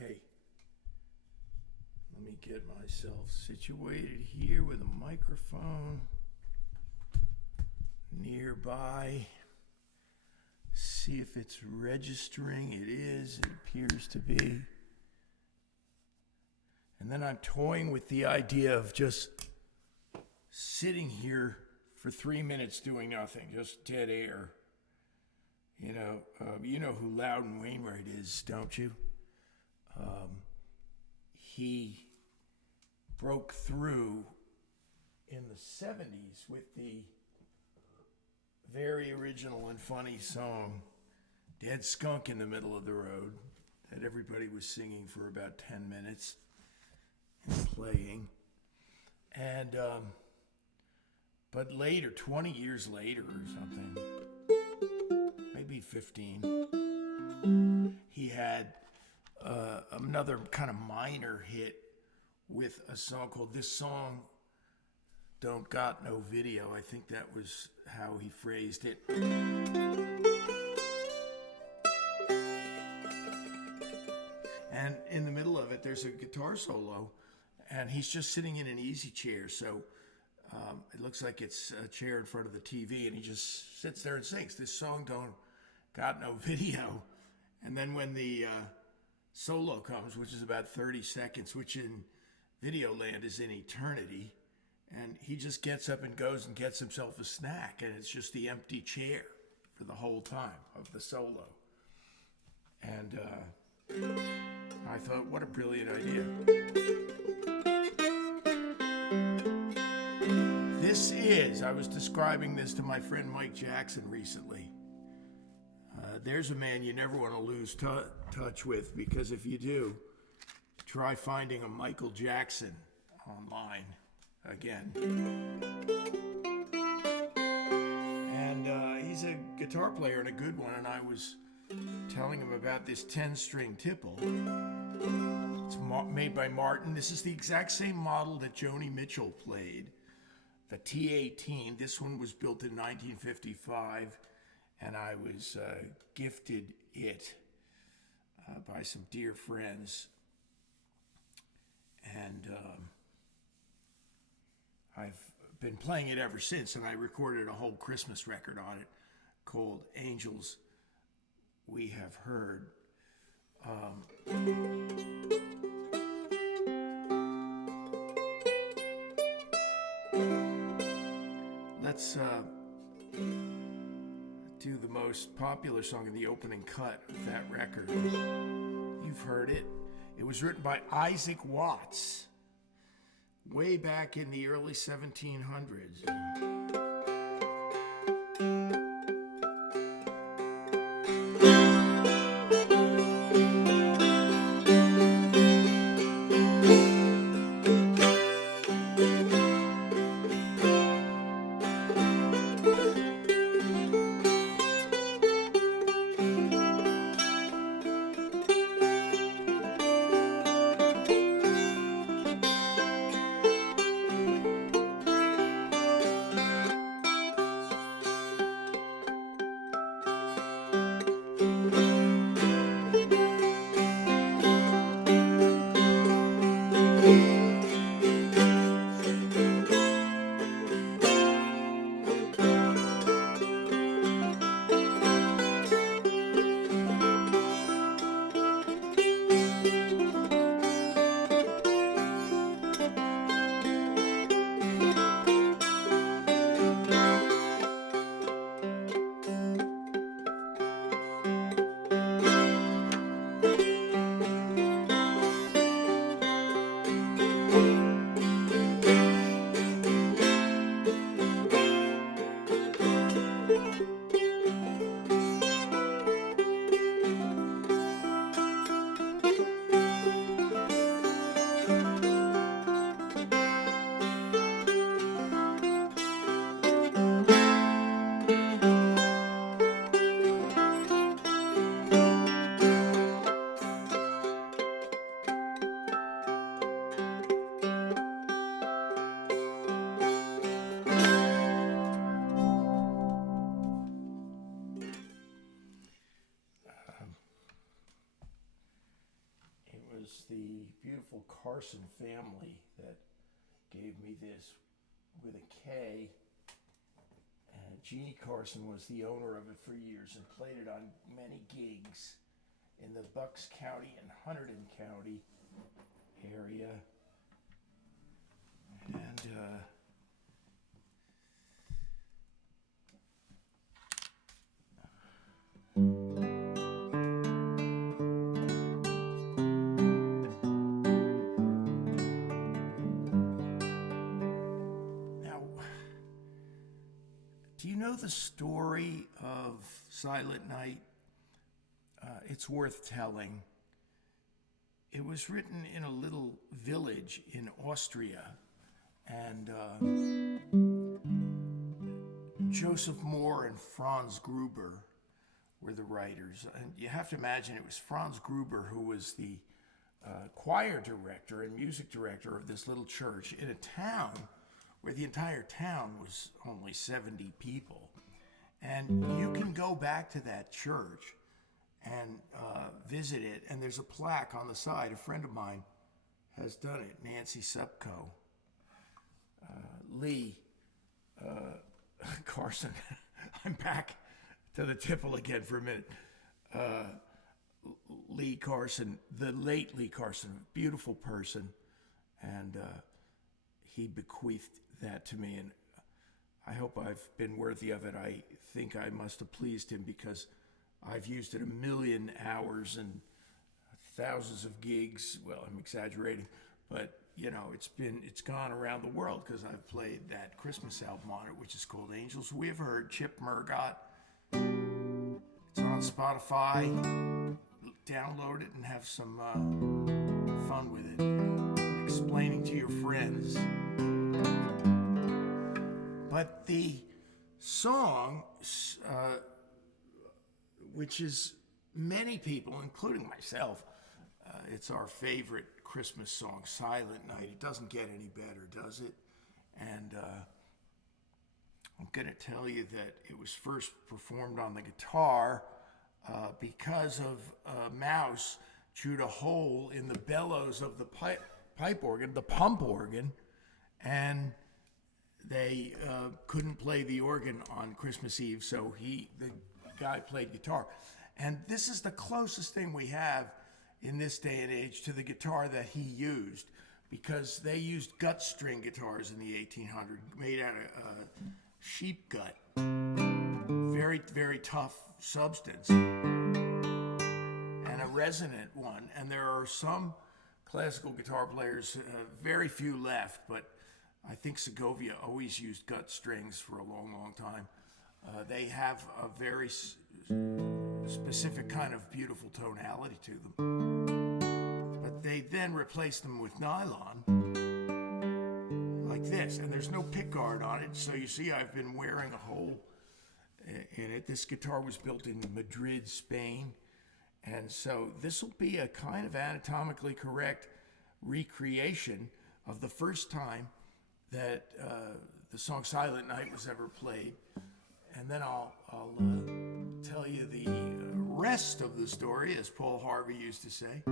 Hey, let me get myself situated here with a microphone nearby. See if it's registering. It is. It appears to be. And then I'm toying with the idea of just sitting here for 3 minutes doing nothing, just dead air. You know who Loudon Wainwright is, don't you? He broke through in the 70s with the very original and funny song Dead Skunk in the Middle of the Road that everybody was singing for about 10 minutes and playing. And but later, 20 years later or something, maybe 15, he had another kind of minor hit with a song called This Song Don't Got No Video. I think that was how he phrased it. And in the middle of it, there's a guitar solo, and he's just sitting in an easy chair. So it looks like it's a chair in front of the TV, and he just sits there and sings. This song don't got no video. And then when the solo comes, which is about 30 seconds, which in video land is an eternity, and he just gets up and goes and gets himself a snack, and it's just the empty chair for the whole time of the solo. And I thought, what a brilliant idea. I was describing this to my friend Mike Jackson recently. There's a man you never want to lose touch with, because if you do, try finding a Michael Jackson online again. And he's a guitar player and a good one, and I was telling him about this 10-string tiple. It's made by Martin. This is the exact same model that Joni Mitchell played, the T18. This one was built in 1955, and I was gifted it by some dear friends. And I've been playing it ever since, and I recorded a whole Christmas record on it called Angels We Have Heard. Let's do the most popular song in the opening cut of that record. You've heard it. It was written by Isaac Watts way back in the early 1700s. was the beautiful Carson family that gave me this with a K. And Jeannie Carson was the owner of it for years and played it on many gigs in the Bucks County and Hunterdon County area. And now, do you know the story of Silent Night? It's worth telling. It was written in a little village in Austria, and Joseph Moore and Franz Gruber were the writers. And you have to imagine it was Franz Gruber who was the choir director and music director of this little church in a town where the entire town was only 70 people. And you can go back to that church and visit it, and there's a plaque on the side. A friend of mine has done it, Nancy Supko. Lee Carson, I'm back to the tiple again for a minute. Lee Carson, the late Lee Carson, beautiful person, and he bequeathed that to me, and I hope I've been worthy of it. I think I must have pleased him because I've used it 1 million hours and thousands of gigs. Well, I'm exaggerating, but you know, it's gone around the world because I've played that Christmas album on it, which is called Angels We Have Heard, Chip Murgott. It's on Spotify. Download it and have some fun with it, explaining to your friends. But the song, which is many people, including myself, it's our favorite Christmas song, Silent Night. It doesn't get any better, does it? And I'm going to tell you that it was first performed on the guitar because of a mouse chewed a hole in the bellows of the pipe organ, the pump organ, and they couldn't play the organ on Christmas Eve, so the guy played guitar. And this is the closest thing we have in this day and age to the guitar that he used, because they used gut string guitars in the 1800s, made out of sheep gut. Very, very tough substance. And a resonant one. And there are some classical guitar players, very few left, but I think Segovia always used gut strings for a long, long time. They have a very specific kind of beautiful tonality to them. But they then replaced them with nylon, like this. And there's no pickguard on it, so you see I've been wearing a hole in it. This guitar was built in Madrid, Spain. And so this will be a kind of anatomically correct recreation of the first time that the song Silent Night was ever played. And then I'll tell you the rest of the story, as Paul Harvey used to say.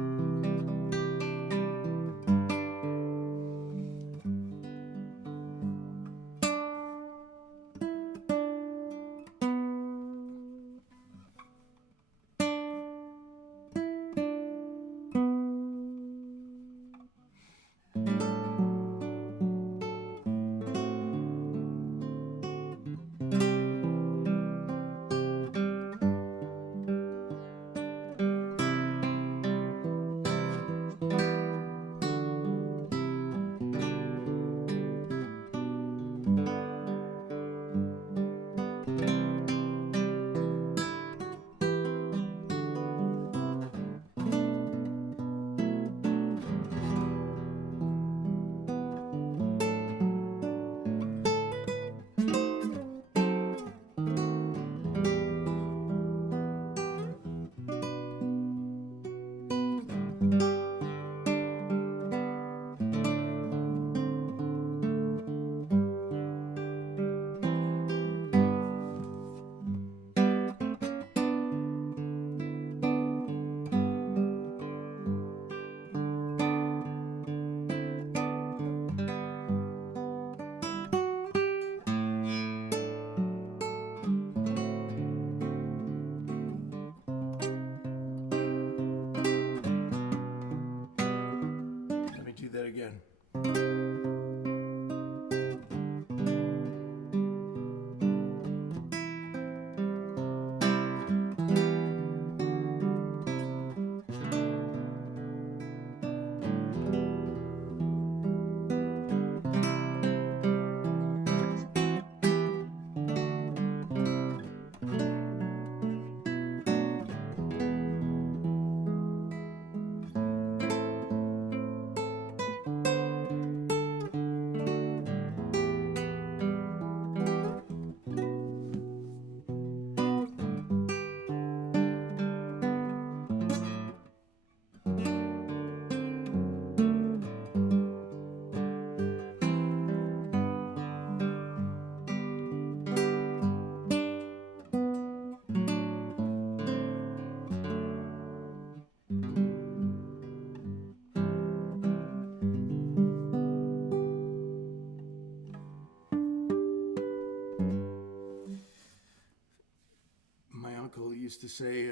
used to say,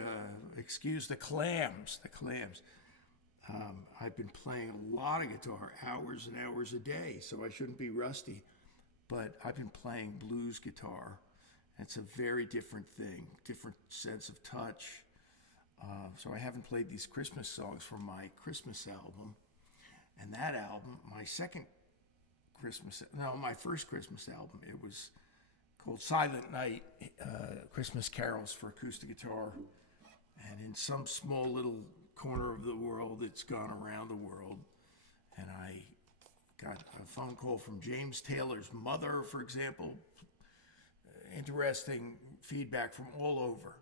excuse the clams, the clams. I've been playing a lot of guitar, hours and hours a day, so I shouldn't be rusty. But I've been playing blues guitar. It's a very different thing, different sense of touch. So I haven't played these Christmas songs from my Christmas album. And that album, my first Christmas album, it was called Silent Night, Christmas Carols for Acoustic Guitar. And in some small little corner of the world, it's gone around the world. And I got a phone call from James Taylor's mother, for example. Interesting feedback from all over.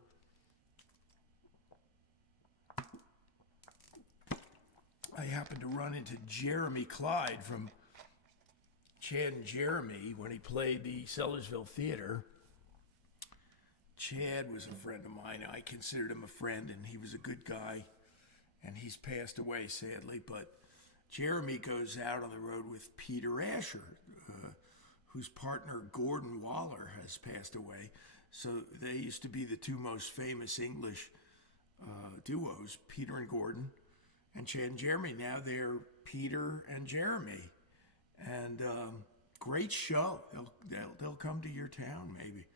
I happened to run into Jeremy Clyde from Chad and Jeremy when he played the Sellersville Theater. Chad was a friend of mine. I considered him a friend, and he was a good guy. And he's passed away, sadly. But Jeremy goes out on the road with Peter Asher, whose partner Gordon Waller has passed away. So they used to be the two most famous English duos, Peter and Gordon, and Chad and Jeremy. Now they're Peter and Jeremy. And great show. They'll come to your town, maybe.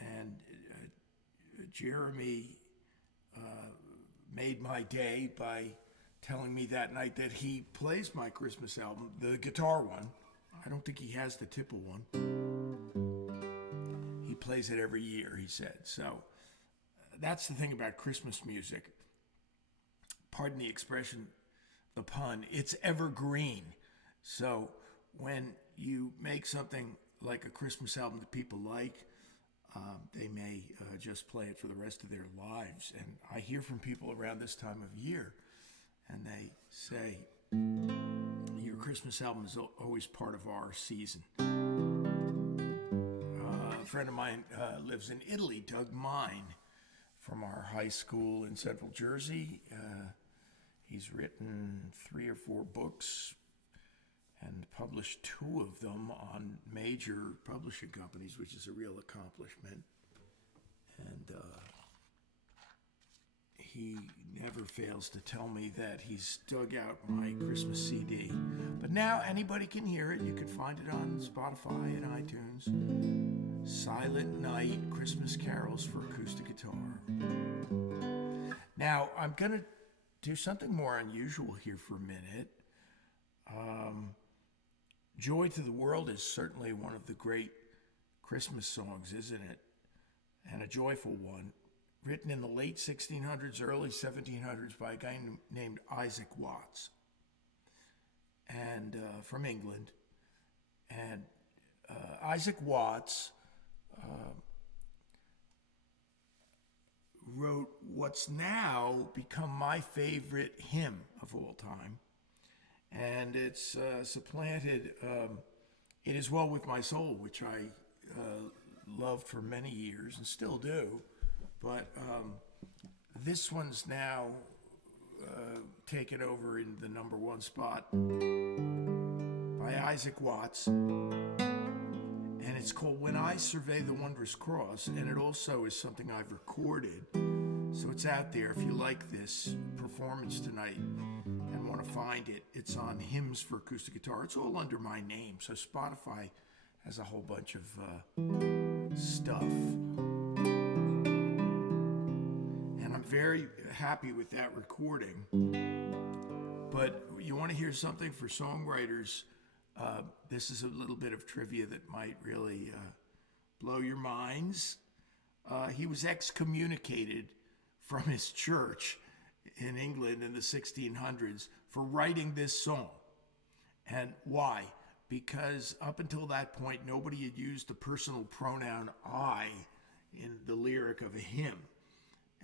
And Jeremy made my day by telling me that night that he plays my Christmas album, the guitar one. I don't think he has the tiple one. He plays it every year, he said. So that's the thing about Christmas music. Pardon the expression, the pun, it's evergreen. So when you make something like a Christmas album that people like, they may just play it for the rest of their lives. And I hear from people around this time of year, and they say, your Christmas album is always part of our season. A friend of mine lives in Italy, Doug Mine, from our high school in Central Jersey. He's written 3 or 4 books and published 2 of them on major publishing companies, which is a real accomplishment. And he never fails to tell me that he's dug out my Christmas CD. But now anybody can hear it. You can find it on Spotify and iTunes. Silent Night, Christmas Carols for Acoustic Guitar. Now, I'm going to do something more unusual here for a minute. Joy to the World is certainly one of the great Christmas songs, isn't it? And a joyful one, written in the late 1600s, early 1700s by a guy named Isaac Watts, and from England. And Isaac Watts wrote what's now become my favorite hymn of all time. And it's supplanted It Is Well With My Soul, which I loved for many years and still do. But this one's now taken over in the number 1 spot by Isaac Watts. And it's called When I Survey the Wondrous Cross. And it also is something I've recorded. So it's out there. If you like this performance tonight and want to find it, it's on Hymns for Acoustic Guitar. It's all under my name. So Spotify has a whole bunch of stuff. And I'm very happy with that recording. But you want to hear something for songwriters? This is a little bit of trivia that might really blow your minds. He was excommunicated from his church in England in the 1600s for writing this song. And why? Because up until that point, nobody had used the personal pronoun I in the lyric of a hymn.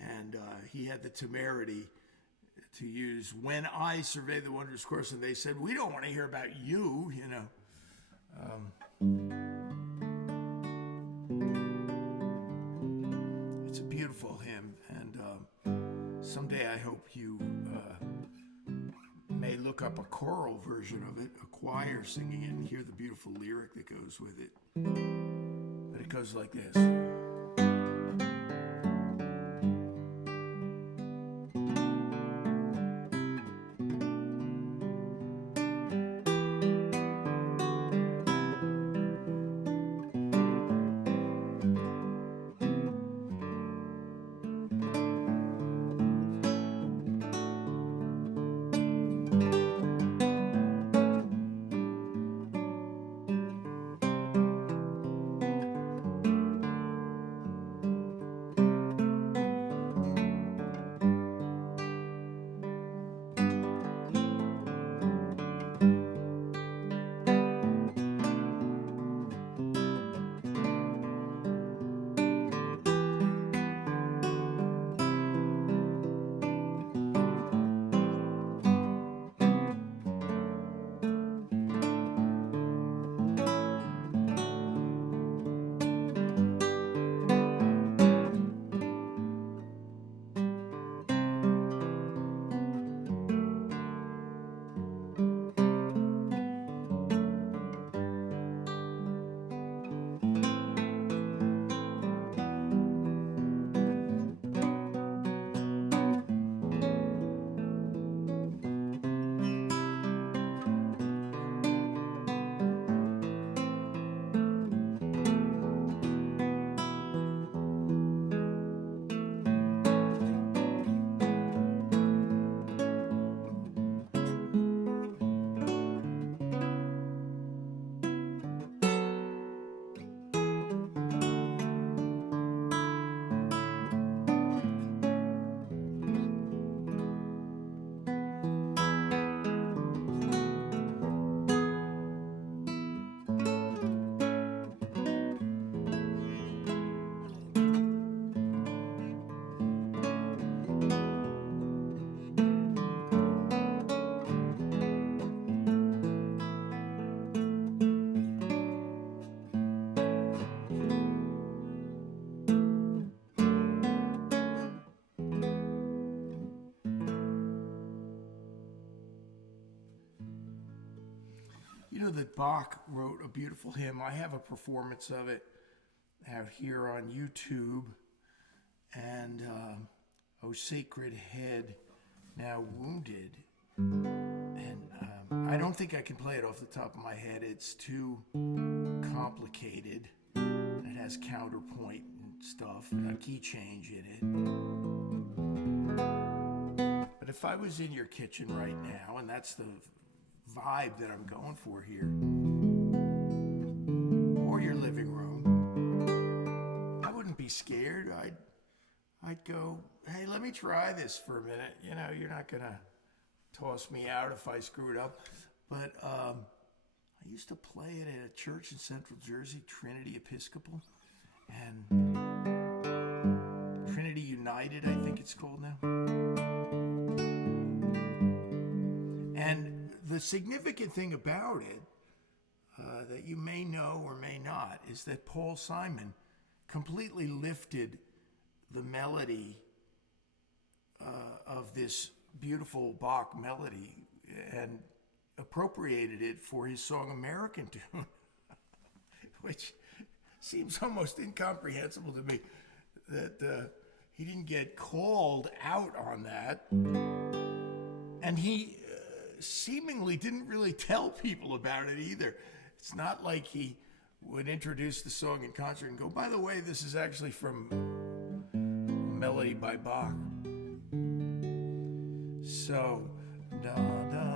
And he had the temerity to use When I Survey the Wondrous Course, and they said, we don't want to hear about you, you know. It's a beautiful hymn, and someday I hope you may look up a choral version of it, a choir singing it, and hear the beautiful lyric that goes with it. But it goes like this. You know that Bach wrote a beautiful hymn. I have a performance of it out here on YouTube. And, O Sacred Head, Now Wounded. And I don't think I can play it off the top of my head. It's too complicated. It has counterpoint and stuff, and a key change in it. But if I was in your kitchen right now, and that's the vibe that I'm going for here, or your living room, I wouldn't be scared. I'd go, hey, let me try this for a minute. You know, you're not gonna toss me out if I screw it up. But I used to play it at a church in Central Jersey, Trinity Episcopal, and Trinity United, I think it's called now. And the significant thing about it, that you may know or may not, is that Paul Simon completely lifted the melody of this beautiful Bach melody and appropriated it for his song American Tune, which seems almost incomprehensible to me that he didn't get called out on that. And he seemingly didn't really tell people about it either. It's not like he would introduce the song in concert and go, by the way, this is actually from melody by Bach. So, da da da.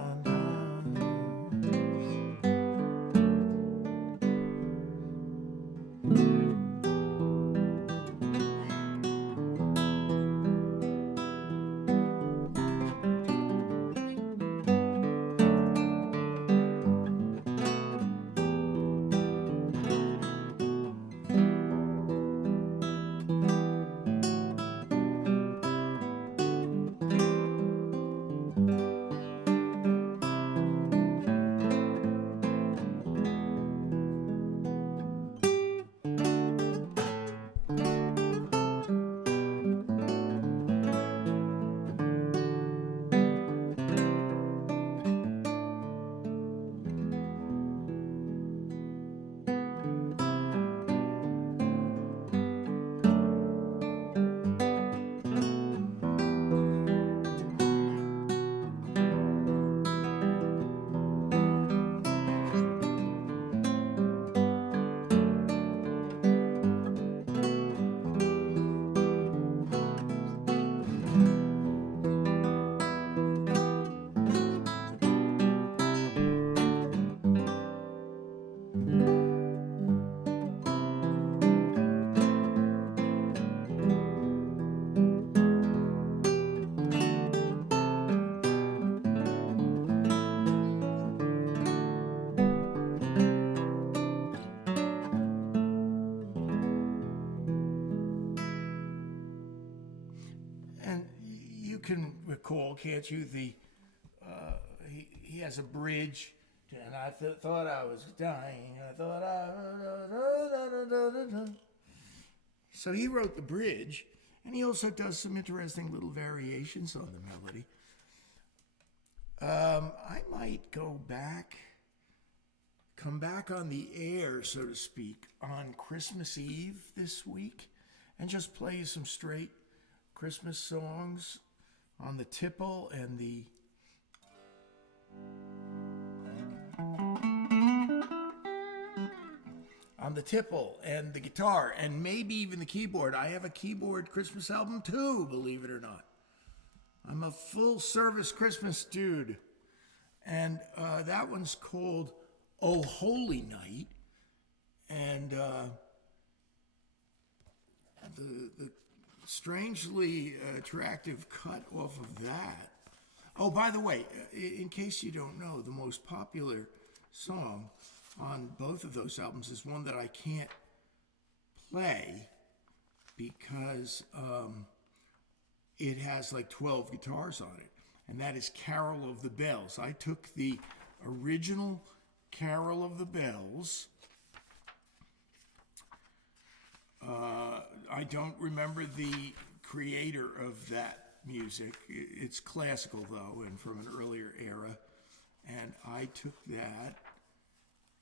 Can recall, can't you? He has a bridge, and I thought I was dying. I thought So he wrote the bridge, and he also does some interesting little variations on the melody. I might come back on the air, so to speak, on Christmas Eve this week, and just play you some straight Christmas songs on the tiple and the guitar, and maybe even the keyboard. I have a keyboard Christmas album too, believe it or not. I'm a full service Christmas dude. And that one's called Oh Holy Night. And the strangely attractive cut off of that. Oh, by the way, in case you don't know, the most popular song on both of those albums is one that I can't play because it has like 12 guitars on it, and that is Carol of the Bells. I took the original Carol of the Bells. I don't remember the creator of that music. It's classical, though, and from an earlier era. And I took that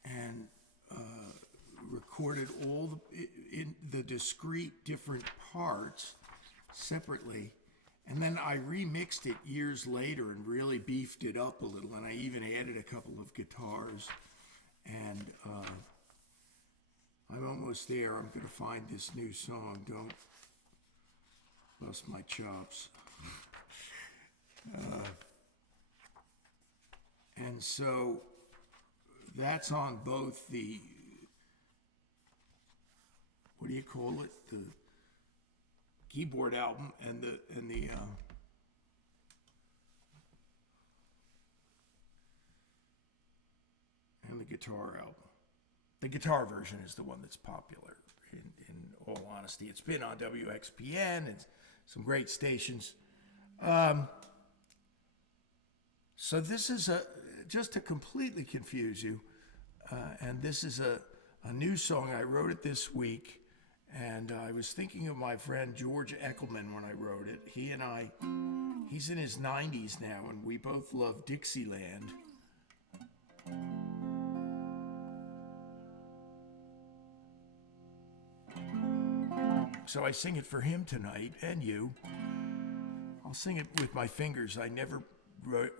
and recorded all in the discrete different parts separately. And then I remixed it years later and really beefed it up a little. And I even added a couple of guitars. And I'm almost there. I'm going to find this new song. Don't bust my chops. And so that's on both the, what do you call it? The keyboard album and the guitar album. The guitar version is the one that's popular. In all honesty, it's been on WXPN and some great stations. So this is just to completely confuse you, and this is a new song. I wrote it this week, and I was thinking of my friend George Eckelman when I wrote it. He's in his 90s now, and we both love Dixieland. So I sing it for him tonight, and you. I'll sing it with my fingers. I never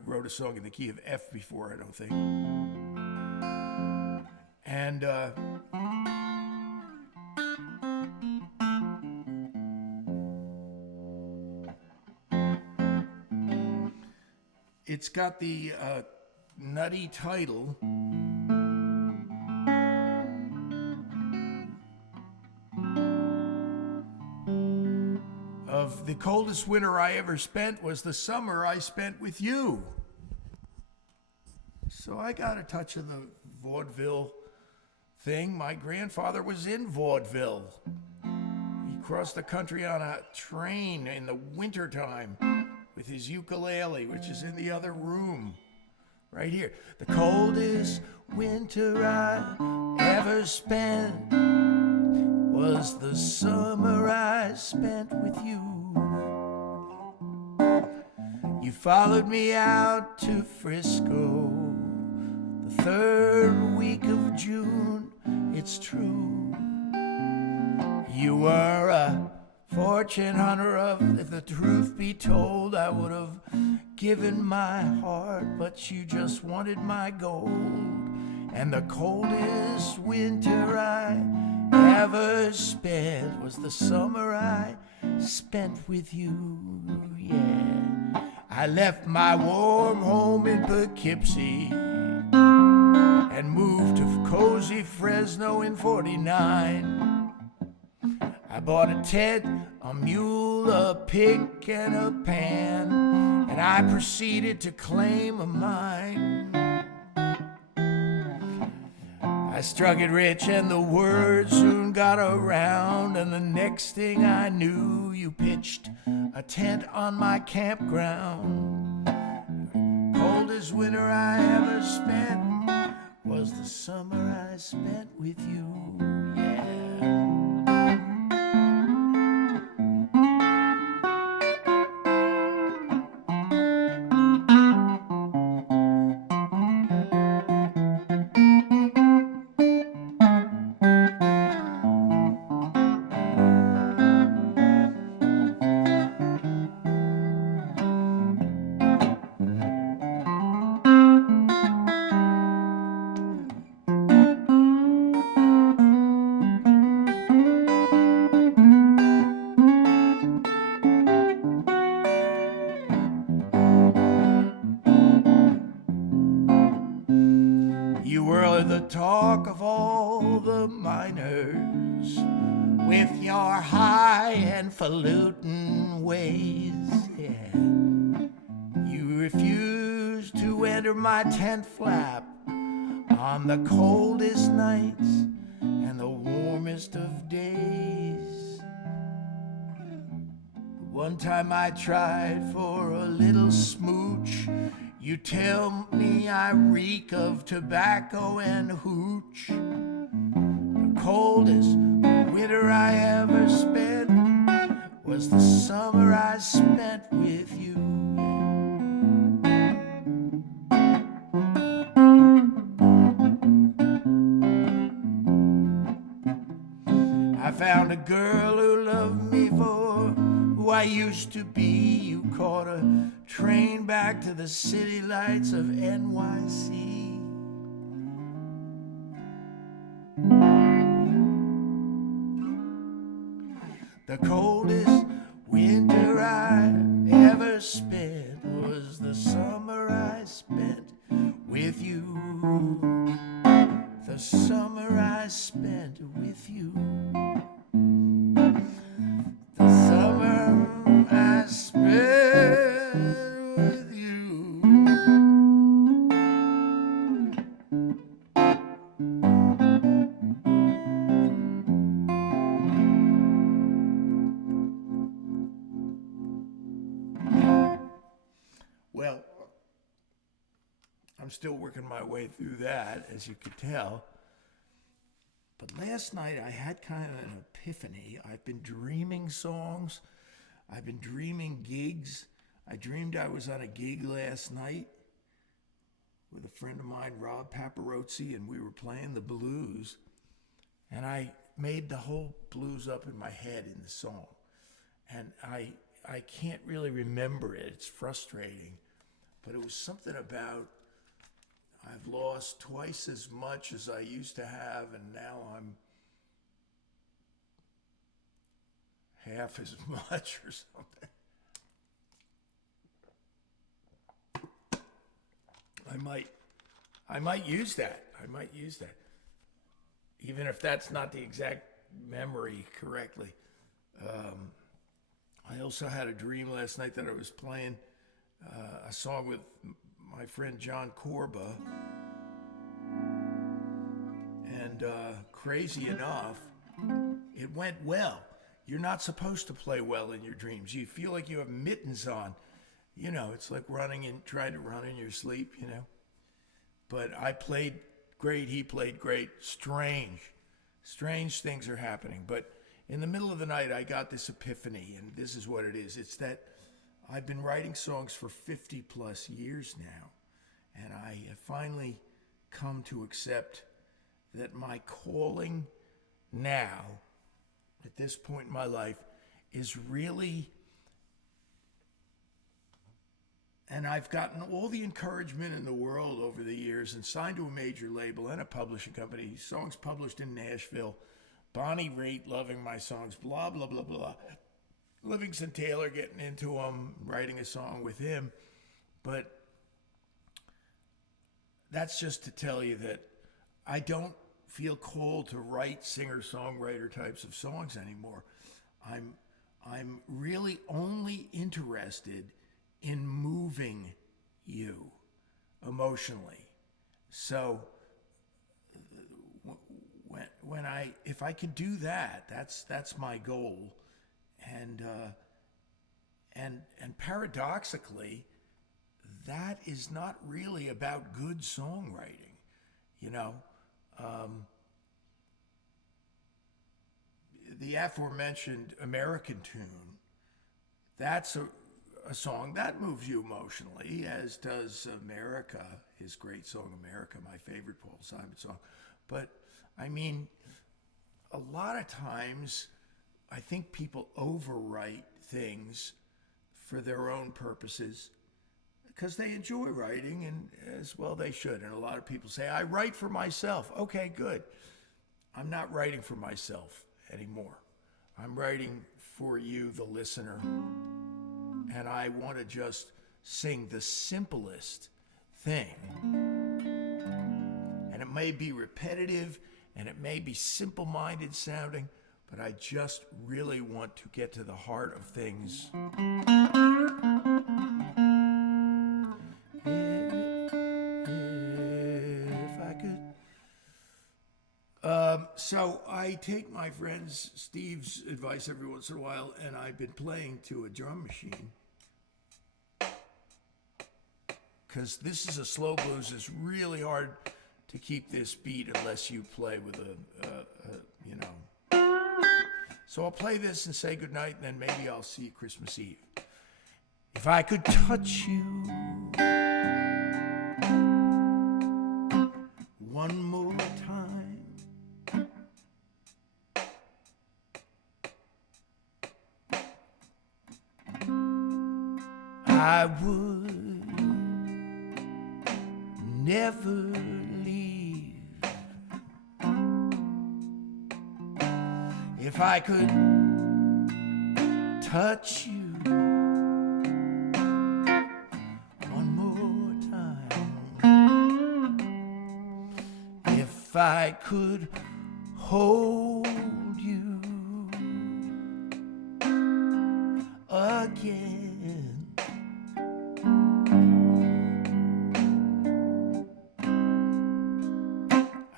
wrote a song in the key of F before, I don't think. And it's got the nutty title, of "The coldest winter I ever spent was the summer I spent with you." So I got a touch of the vaudeville thing. My grandfather was in vaudeville. He crossed the country on a train in the wintertime with his ukulele, which is in the other room, right here. The coldest winter I ever spent was the summer I spent with you. You followed me out to Frisco the third week of June, it's true. You were a fortune hunter, if the truth be told, I would have given my heart, but you just wanted my gold. And the coldest winter I ever spent was the summer I spent with you, yeah. I left my warm home in Poughkeepsie and moved to cozy Fresno in 49. I bought a tent, a mule, a pick, and a pan, and I proceeded to claim a mine. I struck it rich and the word soon got around, and the next thing I knew, you pitched a tent on my campground. Coldest winter I ever spent was the summer I spent with you, yeah. You were the talk of all the miners with your high and falutin' ways, yeah. You refused to enter my tent flap on the coldest nights and the warmest of days. One time I tried for a little smooch. You tell me I reek of tobacco and hooch. The coldest winter I ever spent was the summer I spent with you. found a girl who loved me for who I used to be. You caught a train back to the city lights of NYC. The coldest winter I ever spent was the summer I spent with you. The summer I spent with you. The summer I spent with you. Well, I'm still working my way through that, as you could tell. But last night I had kind of an epiphany. I've been dreaming songs. I've been dreaming gigs. I dreamed I was on a gig last night with a friend of mine, Rob Paparozzi, and we were playing the blues. And I made the whole blues up in my head in the song. And I can't really remember it. It's frustrating. But it was something about I've lost twice as much as I used to have, and now I'm half as much or something. I might use that. Even if that's not the exact memory correctly. I also had a dream last night that I was playing a song with my friend John Corba, and crazy enough, it went well. You're not supposed to play well in your dreams. You feel like you have mittens on. You know, it's like trying to run in your sleep, you know. But I played great, he played great. Strange things are happening. But in the middle of the night, I got this epiphany, and this is what it is. It's that I've been writing songs for 50 plus years now, and I have finally come to accept that my calling now, at this point in my life, is really, and I've gotten all the encouragement in the world over the years and signed to a major label and a publishing company, songs published in Nashville, Bonnie Raitt loving my songs, blah, blah, blah, blah. Livingston Taylor getting into them, writing a song with him. But that's just to tell you that I don't feel called to write singer-songwriter types of songs anymore. I'm really only interested in moving you emotionally. So if I can do that, that's my goal. And paradoxically, that is not really about good songwriting, you know. The aforementioned American Tune, that's a song that moves you emotionally, as does America, his great song America, my favorite Paul Simon song. But I mean, a lot of times I think people overwrite things for their own purposes because they enjoy writing, and as well they should. And a lot of people say, I write for myself. Okay, good. I'm not writing for myself anymore. I'm writing for you, the listener. And I want to just sing the simplest thing. And it may be repetitive, and it may be simple-minded sounding, but I just really want to get to the heart of things. If I could. So I take my friend Steve's advice every once in a while, and I've been playing to a drum machine. Because this is a slow blues. It's really hard to keep this beat unless you play with you know. So I'll play this and say goodnight, and then maybe I'll see you Christmas Eve. If I could touch you one more time, I would never leave if I could touch you one more time. If I could hold you again,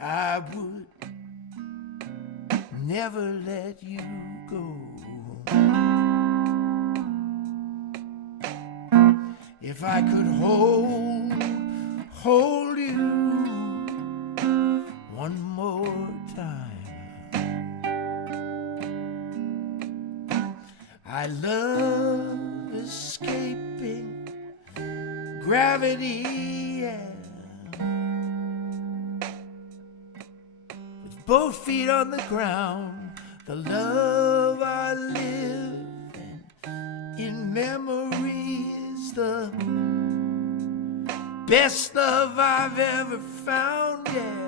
I would never let you go. If I could hold you one more time. I love escaping gravity, yeah. With both feet on the ground, the love I live in memory is the best love I've ever found, yeah.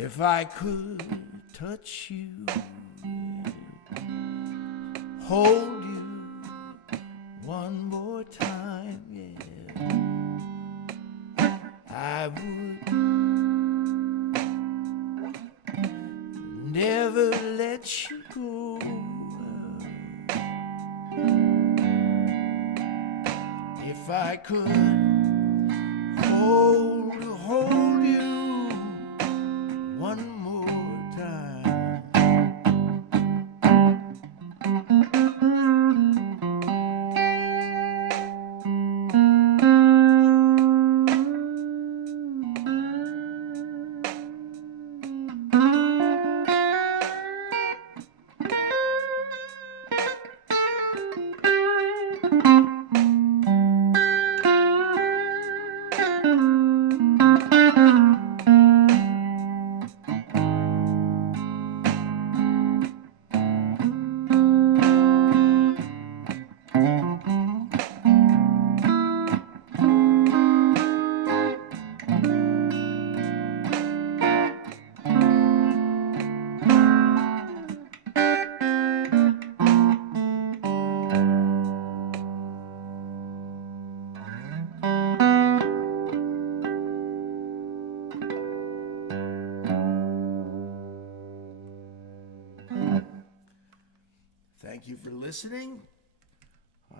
If I could touch you, hold you one more time, yeah, I would never let you go. If I could hold you one more time. Thank you for listening.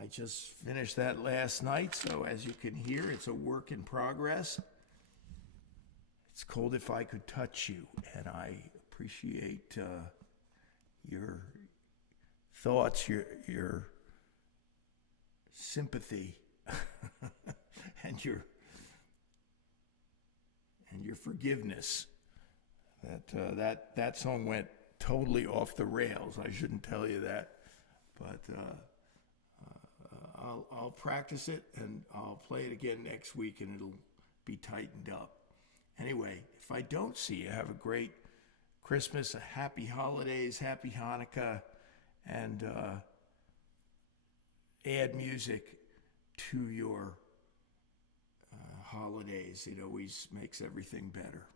I just finished that last night, so as you can hear, it's a work in progress. It's called If I Could Touch You, and I appreciate your thoughts, your sympathy, and your forgiveness. That song went totally off the rails. I shouldn't tell you that, but I'll practice it and I'll play it again next week, and it'll be tightened up. Anyway, if I don't see you, have a great Christmas, a happy holidays, happy Hanukkah, and add music to your holidays. It always makes everything better.